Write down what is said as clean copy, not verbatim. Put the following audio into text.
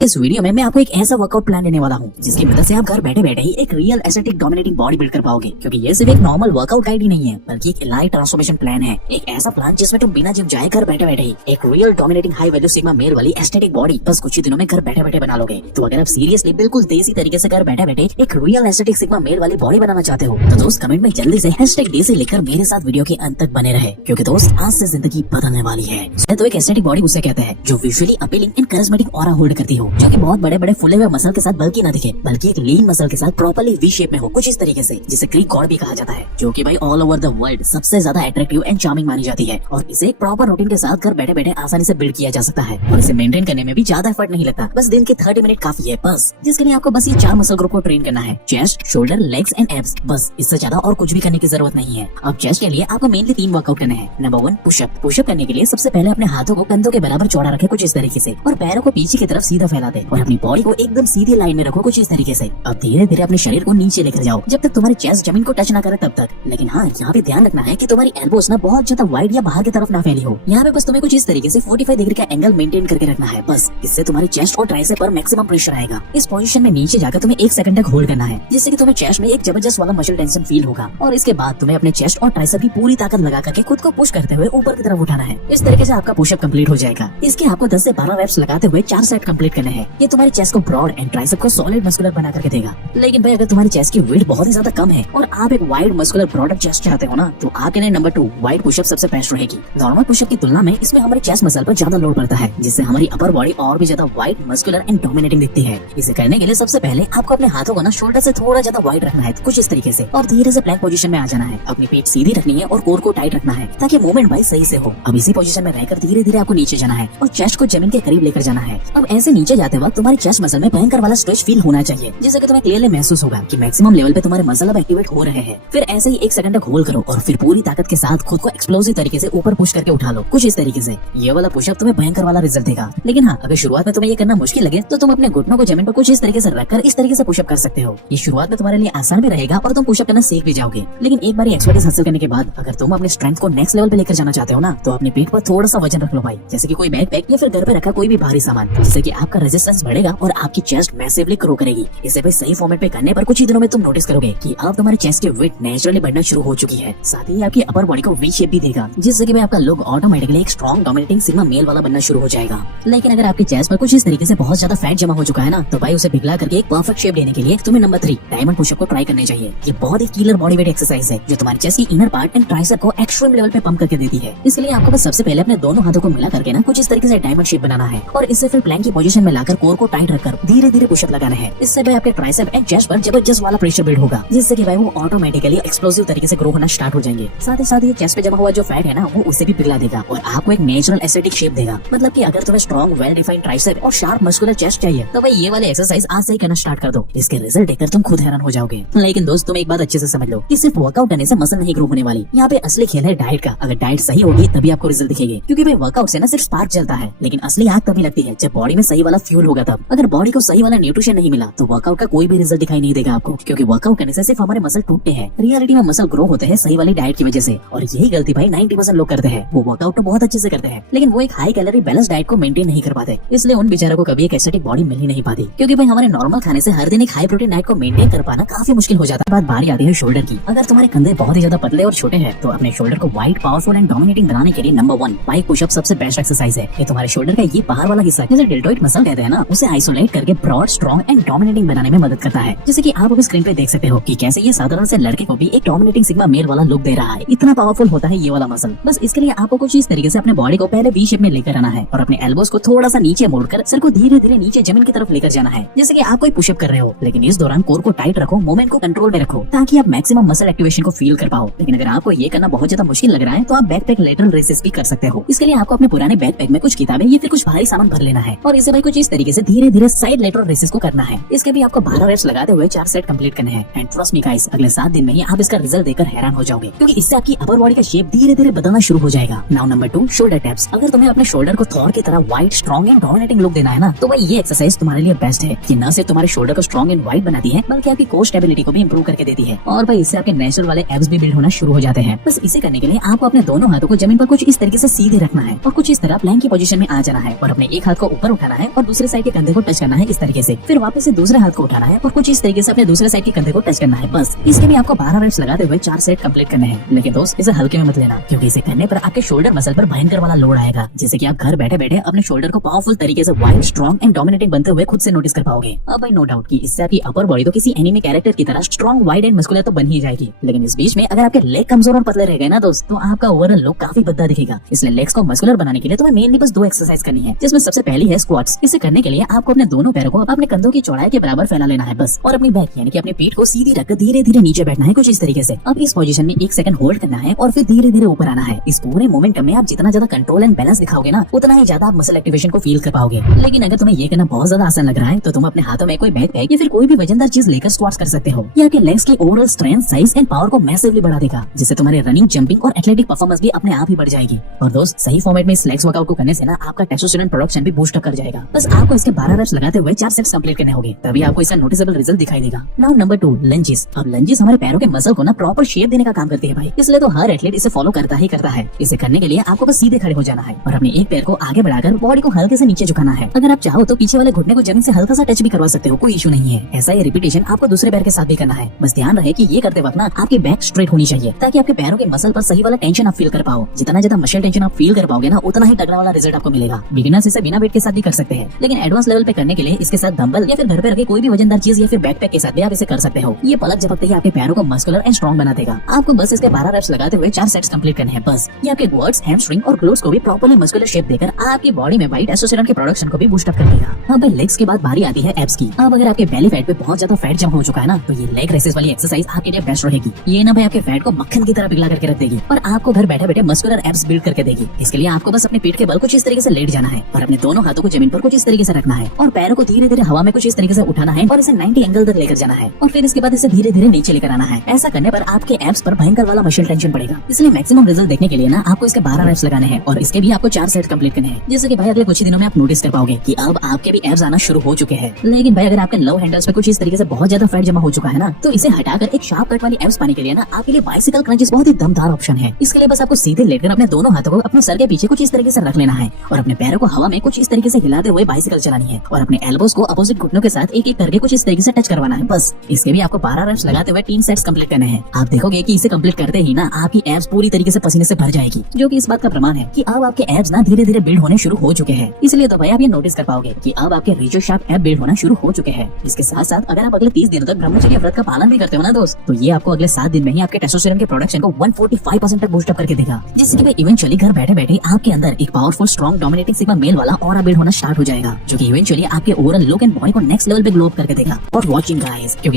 इस वीडियो में मैं आपको एक ऐसा वर्कआउट प्लान देने वाला हूँ जिसकी मदद से आप घर बैठे बैठे ही एक real aesthetic dominating body build कर पाओगे। क्योंकि ये सिर्फ एक नॉर्मल वर्कआउट गाइड ही नहीं है बल्कि एक लाइफ ट्रांसफॉर्मेशन प्लान है। एक ऐसा प्लान जिसमें तुम बिना जिम जाए घर बैठे बैठे ही एक real dominating high value sigma male वाली एस्थेटिक बॉडी बस कुछ ही दिनों में घर बैठे बैठे बना लोगे। तो अगर आप सीरियसली बिल्कुल देसी तरीके से घर बैठे बैठे एक रियल एस्थेटिक सिग्मा मेल वाली बॉडी बनाना चाहते हो तो दोस्त कमेंट में जल्दी से #देसी लिखकर मेरे साथ वीडियो के अंत तक बने रहे, क्योंकि दोस्त आज से जिंदगी बदलने वाली है। तो एक एस्थेटिक बॉडी उसे कहते हैं जो visually appealing and charismatic aura hold करती हो, जो कि बहुत बड़े फुले हुए मसल के साथ बल्कि ना दिखे बल्कि एक लीन मसल के साथ प्रॉपर्ली वी शेप में हो, कुछ इस तरीके से जिसे ग्रीक गॉड भी कहा जाता है, जो कि भाई ऑल ओवर द वर्ल्ड सबसे ज्यादा अट्रैक्टिव एंड चार्मिंग मानी जाती है। और इसे एक प्रॉपर रूटीन के साथ घर बैठे बैठे आसानी से बिल्ड किया जा सकता है और इसे मेंटेन करने में भी ज्यादा एफर्ट नहीं लगता। बस दिन के 30 मिनट काफी है बस, जिसके लिए आपको बस ये 4 मसल ग्रुप को ट्रेन करना है: chest, shoulder, legs and abs. बस इससे ज्यादा और कुछ भी करने की जरूरत नहीं है। अब चेस्ट के लिए आपको मेनली 3 वर्कआउट करने हैं। Number 1 pushup. पुशअप करने के लिए सबसे पहले अपने हाथों को कंधों के बराबर चौड़ा रखे कुछ इस तरीके से और पैरों को पीछे की तरफ सीधा फैला दे और अपनी बॉडी को एकदम सीधी लाइन में रखो कुछ इस तरीके से। अब धीरे धीरे अपने शरीर को नीचे लेकर जाओ जब तक तुम्हारी चेस्ट जमीन को टच ना करे तब तक। लेकिन हाँ, यहाँ पे ध्यान रखना है कि तुम्हारी एल्बोस ना बहुत ज्यादा वाइड या बाहर की तरफ ना फैली हो। यहाँ पे बस तुम्हें कुछ इस तरीके से 45 डिग्री का एंगल मेंटेन करके रखना है। बस इससे तुम्हारी चेस्ट और ट्राइसेप पर मैक्सिमम प्रेशर आएगा। इस पोजीशन में नीचे जाकर तुम्हें 1 सेकंड तक होल्ड करना है, जिससे कि तुम्हें चेस्ट में एक जबरदस्त वाला मसल टेंशन फील होगा। और इसके बाद तुम्हें अपने चेस्ट और ट्राइसेप की पूरी ताकत लगा करके खुद को पुश करते हुए ऊपर की तरफ उठाना है। इस तरीके से आपका पुशअप कंप्लीट हो जाएगा। इसके आपको 10 से 12 रेप्स लगाते हुए 4 सेट कंप्लीट करने हैं। ये तुम्हारी चेस्ट को ब्रॉड एंड ट्राइसेप को सॉलिड मस्कुलर बना करके देगा। लेकिन भाई अगर तुम्हारी चेस्ट की वेट बहुत ही ज्यादा कम है और आप एक वाइड मस्कुलर ब्रॉडर चेस्ट चाहते हो ना, तो आपके लिए नंबर 2 वाइड पुशअप सबसे बेस्ट रहेगी। नॉर्मल पुशअप की तुलना में इसमें हमारे चेस्ट मसल पर ज्यादा लोड पड़ता है, जिससे हमारी अपर बॉडी और भी ज्यादा वाइड, मस्कुलर एंड डोमिनेटिंग दिखती है। इसे करने के लिए सबसे पहले आपको अपने हाथों को ना शोल्डर से थोड़ा ज्यादा वाइड रखना है कुछ इस तरीके से और धीरे से प्लैंक पोजीशन में आ जाना है। अपनी पीठ सीधी रखनी है और कोर को टाइट रखना है ताकि मूवमेंट भाई सही से हो। अब इसी पोजीशन में रहकर धीरे धीरे आपको नीचे जाना है और चेस्ट को जमीन के करीब लेकर जाना है। अब ऐसे नीचे जाते वक्त तुम्हारी चेस्ट मसल में भयंकर वाला स्ट्रेच फील होना चाहिए, जिससे कि तुम्हें क्लियरली महसूस होगा कि मैक्सिमम लेवल पे तुम्हारे मसल अब एक्टिवेट हो रहे हैं। फिर ऐसे ही 1 सेकंड तक होल्ड करो और फिर पूरी ताकत के साथ खुद को एक्सप्लोसिव तरीके से ऊपर पुश करके उठा लो कुछ इस तरीके से। ये वाला पुशअप तुम्हें भयंकर वाला रिजल्ट देगा। लेकिन हाँ, अगर शुरुआत में तुम्हें ये करना मुश्किल लगे तो तुम अपने घुटनों को जमीन पर कुछ इस तरीके से रखकर इस तरीके से पुशअप कर सकते हो। ये शुरुआत में तुम्हारे लिए आसान भी रहेगा और तुम पुशअप करना सीख भी जाओगे। लेकिन एक बार एक्सपर्टीज हासिल करने के बाद अगर तुम अपने स्ट्रेंथ को नेक्स्ट लेवल पे लेकर जाना चाहते हो ना, तो अपने पीठ पर थोड़ा सा वजन रख लो भाई, जैसे कि कोई बैकपैक या फिर घर पे रखा कोई भी भारी सामान, जिससे कि आपका रेजिस्टेंस बढ़ेगा और आपकी चेस्ट मैसिवली ग्रो करेगी। इसे भाई सही फॉर्मेट पे करने पर कुछ ही दिनों में तुम नोटिस करोगे कि अब तुम्हारी चेस्ट की वेट नेचुरली बढ़ना शुरू हो चुकी है। साथ ही आपकी अपर बॉडी को वी शेप भी देगा, जिससे कि भाई आपका लुक ऑटोमेटिकली एक स्ट्रॉन्ग डोमिनेटिंग सिग्मा मेल वाला बनना शुरू हो जाएगा। लेकिन अगर आपकी चेस्ट पर कुछ इस तरीके से बहुत ज्यादा फैट जमा हो चुका है ना, तो भाई उसे पिघला करके एक परफेक्ट शेप देने के लिए तुम्हें नंबर 3 डायमंड पुशअप को ट्राई करने चाहिए। ये बहुत ही किलर बॉडी वेट एक्सरसाइज है जो तुम्हारी चेस्ट की इनर पार्ट एंड ट्राइसेप को एक्सट्रीम लेवल पे पंप करके देती है। इसलिए आपको बस सबसे पहले अपने दोनों हाथों को मिला करके ना कुछ इस तरीके से डायमंड शेप बनाना है और इससे फिर प्लैंक की पोजीशन में लाकर कोर को टाइट रखकर धीरे धीरे पुशअप लगाना है। इससे भाई आपके ट्राइसेप एंड चेस्ट पर जबरदस्त वाला प्रेशर बिल्ड होगा, जिससे कि भाई वो ऑटोमेटिकली एक्सप्लोसिव तरीके से ग्रो होना स्टार्ट हो जाएंगे। साथ ही साथ ये चेस्ट पे जमा हुआ जो फैट है ना, वो उसे भी पिघला देगा और आपको एक नेचुरल एस्थेटिक शेप देगा। मतलब कि अगर तुम्हें स्ट्रॉन्ग वेल डिफाइंड ट्राइसेप और शार्प मस्कुलर चेस्ट चाहिए तो भाई ये वाले एक्सरसाइज आज से ही करना स्टार्ट कर दो। इसके रिजल्ट देखकर तुम खुद हैरान हो जाओगे। लेकिन दोस्त तुम एक बात अच्छे से समझ लो कि सिर्फ वर्कआउट करने से मसल नहीं ग्रो होने वाली। यहाँ पे असली खेल है डाइट का। अगर डाइट सही होगी तभी आपको रिजल्ट दिखेंगे, क्योंकि भाई वर्कआउट से ना सिर्फ स्पार्क चलता है, लेकिन असली आग तभी लगती है जब बॉडी में सही वाला फ्यूल होगा तब। अगर बॉडी को सही वाला न्यूट्रिशन नहीं मिला तो वर्कआउट का कोई भी रिजल्ट दिखाई नहीं देगा आपको, क्योंकि वर्कआउट करने से सिर्फ हमारे मसल टूटते हैं, रियलिटी में मसल ग्रो होते हैं सही वाली डाइट की वजह से। और यही गलती भाई 90% लोग करते हैं। वो वर्कआउट तो बहुत अच्छे से करते हैं, लेकिन वो एक हाई कैलोरी बैलेंस डाइट को मेंटेन नहीं कर पाते। इसलिए उन बेचारों को कभी एक एस्थेटिक बॉडी मिल ही नहीं पाती, क्योंकि भाई हमारे नॉर्मल खाने से हर दिन एक हाई प्रोटीन डाइट को मेंटेन कर पाना काफी मुश्किल हो जाता है। बात बारी आती है शोल्डर की। अगर तुम्हारे कंधे बहुत ही ज्यादा पतले और छोटे हैं तो अपने शोल्डर को वाइड, पावरफुल एंड डोमिनेटिंग बनाने के लिए नंबर 1 बाइक पुशअप सबसे बेस्ट एक्सरसाइज है। ये तुम्हारे शोल्डर का ये बाहर वाला हिस्सा जिसे डेल्टोइड मसल कहते हैं ना, उसे आइसोलेट करके ब्रॉड, स्ट्रॉन्ग एंड डोमिनेटिंग बनाने में मदद करता है। जैसे कि आप अभी स्क्रीन पे देख सकते हो कि कैसे ये साधारण से लड़के को भी एक डोमिनेटिंग सिग्मा मेल वाला लुक दे रहा है। इतना पावरफुल होता है ये वाला मसल। बस इसके लिए आपको कुछ इस तरीके से अपने बॉडी को पहले वी शेप में लेकर आना है और अपने एल्बोस को थोड़ा सा नीचे मोड़कर सर को धीरे धीरे नीचे जमीन की तरफ लेकर जाना है, जैसे कि आप कोई पुशअप कर रहे हो। लेकिन इस दौरान कोर को टाइट रखो, मूवमेंट को कंट्रोल में रखो ताकि आप मैक्सिमम मसल एक्टिवेशन को फील कर पाओ। लेकिन अगर आपको ये करना बहुत ज्यादा मुश्किल लग रहा है तो आप बैकपैक लेटरल रेसेस भी कर सकते हो। इसके लिए आपको अपने पुराने बैकपैक में कुछ किताबें या फिर कुछ भारी सामान भर लेना है और इसे भाई कुछ इस तरीके से धीरे धीरे साइड लेटरल रेसेस को करना है। इसके भी आपको 12 रेप्स लगाते हुए 4 सेट कंप्लीट करने हैं। एंड ट्रस्ट मी गाइस, अगले 7 दिन में ही आप इसका रिजल्ट देखकर हैरान हो जाओगे, क्योंकि इससे आपकी अपर बॉडी का शेप धीरे धीरे बदलना शुरू हो जाएगा। Now number 2 shoulder taps. अगर तुम्हें अपने शोल्डर को थॉर की तरह wide, strong and dominating look देना है ना, तो भाई ये एक्सरसाइज तुम्हारे लिए बेस्ट है। ये न सिर्फ तुम्हारे शोल्डर को स्ट्रॉन्ग एंड वाइड बनाती है, बल्कि आपकी कोर स्टेबिलिटी को भी इंप्रूव करके देती है और भाई इससे आपके नेचुरल वाले एब्स भी बिल्ड होना शुरू हो जाते हैं। बस इसे करने के लिए आपको अपने दोनों हाथों को जमीन पर कुछ इस तरीके से सीधे रखना है और कुछ इस तरह प्लैंक की पोजीशन में आ जाना है और अपने एक हाथ को ऊपर उठाना है और दूसरे साइड के कंधे को टच करना है इस तरीके से, फिर वापस से दूसरे हाथ को उठाना है और कुछ इस तरीके से अपने दूसरे साइड के कंधे को टच करना है। बस इसके भी आपको 12 रेप्स लगाते हुए 4 सेट कंप्लीट करने हैं। लेकिन दोस्त इसे हल्के में मत लेना, क्योंकि इसे करने पर आपके शोल्डर मसल पर भयंकर वाला लोड आएगा, जिससे कि आप घर बैठे बैठे अपने शोल्डर को पावरफुल तरीके से वाइड, स्ट्रॉन्ग एंड डोमिनेटिंग बनते हुए खुद से नोटिस कर पाओगे। अब भाई नो डाउट कि इससे आपकी अपर बॉडी तो किसी एनिमे कैरेक्टर की तरह स्ट्रॉन्ग, वाइड एंड मस्कुलर तो बन ही जाएगी, लेकिन इस बीच में अगर आपके लेग कमजोर और पतले रह गए ना दोस्त, तो आपका ओवरऑल लुक काफी भद्दा दिखेगा। इसलिए लेग्स को मस्कुलर बनाने के लिए तुम्हें मेनली बस 2 एक्सरसाइज करनी है, जिसमें सबसे पहली है स्क्वाट्स। इसे करने के लिए आपको अपने दोनों पैरों को अपने कंधों की चौड़ाई के बराबर फैला लेना है बस, और अपनी बैक यानी कि अपनी पीठ को सीधी रखकर धीरे धीरे नीचे बैठना है कुछ इस तरीके से। अब इस पोजीशन में 1 सेकंड होल्ड करना है और फिर धीरे धीरे ऊपर आना है। इस पूरे मोमेंटम में आप जितना ज्यादा कंट्रोल एंड बैलेंस दिखाओगे ना, उतना ही ज्यादा आप मसल एक्टिवेशन को फील कर पाओगे। लेकिन अगर तुम्हें ये करना बहुत ज्यादा आसान लग रहा है, तो तुम अपने हाथों में कोई बैकपैक या फिर कोई भी वजनदार चीज लेकर स्क्वाट्स कर सकते हो। ये आपके लेग्स की overall strength, size and power को मैसिवली बढ़ा देगा, जिससे तुम्हारे रनिंग, जंपिंग और एथलेटिक परफॉर्मेंस भी अपने आप ही बढ़ जाएगी। और दोस्त सही फॉर्मेट में इस लेग्स वर्कआउट को करने से ना आपका टेस्टोस्टेरोन प्रोडक्शन भी बूस्ट अप कर जाएगा। बस आपको इसके 12 रेप्स लगाते हुए 4 सेट्स कंप्लीट करने होंगे, तभी आपको इसका नोटिसेबल रिजल्ट दिखाई देगा। Now number 2, lunges. अब लंजेस हमारे पैरों के मसल को ना प्रॉपर शेप देने का काम करती है भाई, इसलिए तो हर एथलीट इसे फॉलो करता ही करता है। इसे करने के लिए आपको बस सीधे खड़े हो जाना है और अपने एक पैर को आगे बढ़ाकर बॉडी को हल्के से नीचे झुकाना है। अगर आप चाहो तो पीछे वाले घुटने को जमीन से हल्का सा टच भी करवा सकते हो, कोई इशू नहीं है। ऐसा ही रिपीटेशन आपको दूसरे पैर के साथ भी करना है। बस ध्यान रहे कि ये करते वक्त ना आपकी बैक स्ट्रेट होनी चाहिए, ताकि आपके पैरों के मसल पर सही वाला टेंशन आप फील कर पाओ। जितना ज्यादा मसल टेंशन आप फील कर पाओगे ना, उतना ही तगड़ा वाला रिजल्ट आपको मिलेगा। बिगिनर्स इसे बिना वेट के साथ भी कर सकते हैं, लेकिन एडवांस लेवल पे करने के लिए इसके साथ डंबल या फिर घर पे रखे कोई भी वजनदार चीज या फिर बैकपैक के साथ भी आप इसे कर सकते हो। ये पलक झपकते ही आपके पैरों को मस्कुलर एंड स्ट्रॉन्ग बना देगा। आपको बस इसके 12 रेप्स लगाते हुए 4 सेट्स कंप्लीट करने हैं। बस ये आपके क्वाड्स, हैमस्ट्रिंग और ग्लूट्स को भी प्रॉपर्ली मस्कुलर शेप देकर आपकी बॉडी में वाइट टेस्टोस्टेरोन के प्रोडक्शन को भी बूस्ट अप कर देगा। अब भाई लेग्स के बाद बारी आती है एब्स की। अब अगर आपके बेली फैट पे बहुत ज्यादा फैट जमा हो चुका है ना, तो ये लेग रेसेस वाली एक्सरसाइज आपके लिए बेस्ट रहेगी। ये ना भाई आपके फैट को मक्खन की तरह पिघला करके रख देगी और आपको घर बैठे बैठे मस्कुलर एब्स बिल्ड करके देगी। इसके लिए आपको बस अपने पीठ के बल कुछ इस तरीके से लेट जाना है और अपने दोनों हाथों को जमीन पर कुछ इस तरीके से रखना है और पैरों को धीरे धीरे हवा में कुछ इस तरीके से उठाना है और इसे 90 एंगल तक लेकर जाना है और फिर इसके बाद इसे धीरे धीरे नीचे लेकर आना है। ऐसा करने पर आपके एब्स पर भयंकर वाला मसल टेंशन पड़ेगा। इसलिए मैक्सिमम रिजल्ट देखने के लिए ना आपको इसके 12 रेप्स लगाने हैं और इसके भी आपको 4 सेट कंप्लीट करने हैं, जिससे कि भाई अगले कुछ ही दिनों में आप नोटिस कर पाओगे कि अब आपके भी एब्स आना शुरू हो चुके हैं। लेकिन भाई अगर आपके लव हैंडल्स पे कुछ इस तरीके से बहुत ज्यादा फैट जमा हो चुका है ना, तो इसे हटाकर एक शार्प कट वाली एब्स पाने के लिए ना आपके लिए बाइसिकल क्रंचेस बहुत ही दमदार ऑप्शन है। इसके लिए बस आपको सीधे लेटकर अपने दोनों हाथों को अपने सर के पीछे कुछ इस तरीके से रख लेना है और अपने पैरों को हवा में कुछ इस तरीके से हिलाते हुए बाइसिकल चलानी है और अपने एल्बोस को अपोजिट घुटनों के साथ एक एक करके कुछ इस तरीके से टच करवाना है। बस इसके भी आपको 12 रेप्स लगाते हुए 3 सेट्स कंप्लीट करने हैं। आप देखोगे कि इसे कंप्लीट करते ही ना आपकी एब्स पूरी तरीके से पसीने से भर जाएगी, जो कि इस बात का प्रमाण है कि अब आपके एब्स ना धीरे धीरे बिल्ड होने शुरू हो चुके हैं। इसलिए तो भाई आप ये नोटिस कर पाओगे कि अब आपके रिजो शार्प एब बिल्ड होना शुरू हो चुके हैं। इसके साथ साथ अगर आप अगले 30 दिनों तक ब्रह्मचर्य व्रत का पालन भी करते हो ना दोस्त, तो ये आपको अगले 7 दिन में ही आपके टेस्टोस्टेरोन के प्रोडक्शन को 145% तक बूस्ट अप करके देगा, जिससे कि भाई इवेंचुअली घर बैठे बैठे आपके अंदर एक powerful, strong, dominating sigma male वाला ऑरा बिल्ड होना स्टार्ट हो जाएगा, जो कि इवेंचुअली आपके ओवरऑल लुक एंड बॉडी को नेक्स्ट लेवल पे ग्लो अप करके देगा। और वॉचिंग गाइस, क्योंकि